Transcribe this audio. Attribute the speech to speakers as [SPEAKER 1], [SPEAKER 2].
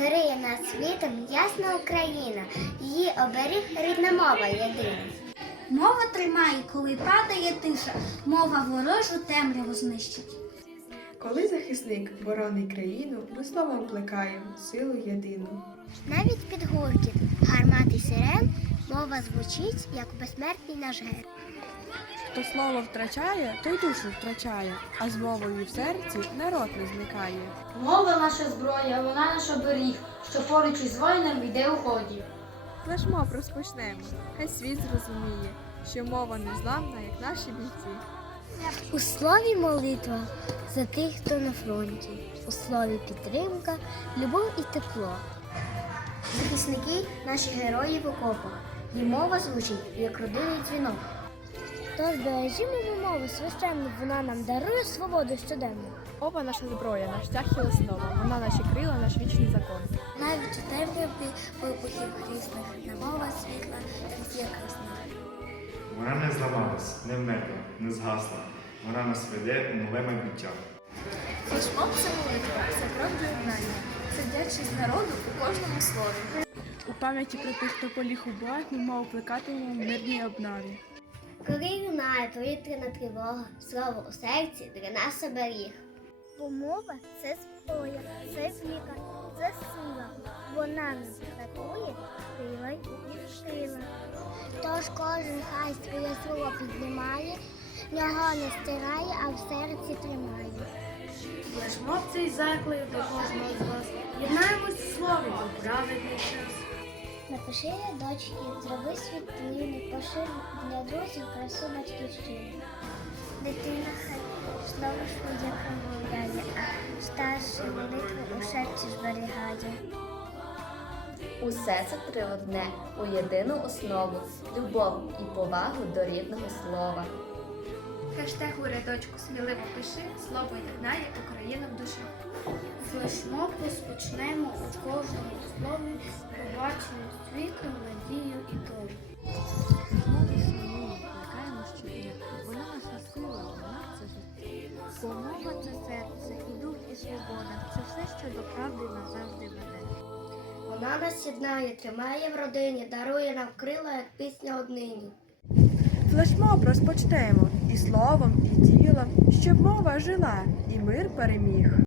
[SPEAKER 1] Мріє над світом ясна Україна, її оберіг рідна мова єдина.
[SPEAKER 2] Мова тримає, коли падає тиша, мова ворожу темряву знищить.
[SPEAKER 3] Коли захисник боронить країну, ми словом плекаємо силу єдину.
[SPEAKER 1] Навіть під гуркіт гармат і сирен мова звучить, як безсмертний наш герой.
[SPEAKER 4] Хто слово втрачає, той душу втрачає, а з мовою в серці народ не зникає.
[SPEAKER 5] Мова наша зброя, вона наш оберіг, що поруч із воїном йде у ході.
[SPEAKER 4] Флешмоб розпочнемо, хай світ зрозуміє, що мова незламна, як наші бійці.
[SPEAKER 1] У слові молитва за тих, хто на фронті, у слові підтримка, любов і тепло. Захисники наші герої в окопах, і мова звучить, як родинний дзвінок. Тож бережімо мову священну, вона нам дарує свободу щоденно.
[SPEAKER 4] Мова наша зброя, наш тяг і основа, вона наші крила, наш вічний закон.
[SPEAKER 1] Навіть у темряві вибухів крісних, на мова світла, як красна.
[SPEAKER 6] Вона не зламалась, не вмерла, не згасла. Вона нас веде у нове майбуття.
[SPEAKER 4] Флешмоб це молитва, це крок до єднання, це вдячність народу у кожному слові. У пам'яті про тих, хто поліг у боях, ми плекатимемо мирній обнаві.
[SPEAKER 1] Коли юнає повітряна тривога, слово у серці для нас оберіг. Бо мова це зброя, це віка, це сила. Вона нас рятує, сила і сила. Тож кожен хай своє слово піднімає, його не стирає, а в серці тримає.
[SPEAKER 5] Флешмоб цей заклик до кожного з вас. Єднаємось у слові, бо праведний час.
[SPEAKER 1] Напиши рядочки, зроби світлини, пошир для друзів красу батьківщини. Дитина хай слово своє промовляє, а старший молитву у серці зберігає.
[SPEAKER 7] Усе це триводне у єдину основу, любов і повагу до рідного слова.
[SPEAKER 4] Хештег у рядочку сміливо пиши, слово єднає Україну в душі.
[SPEAKER 2] Флешмоб розпочнемо у кожному слові, побачимо світло, надію і долю.
[SPEAKER 8] Мову свою плекаємо щодня, вона наша сила, вона це життя.
[SPEAKER 2] Бо мова це серце, і дух, і свобода. Це все, що до правди назавжди веде.
[SPEAKER 1] Вона нас єднає, тримає в родині, дарує нам крила, як пісня однині.
[SPEAKER 4] Флешмоб розпочнемо і словом, і ділом, щоб мова жила, і мир переміг.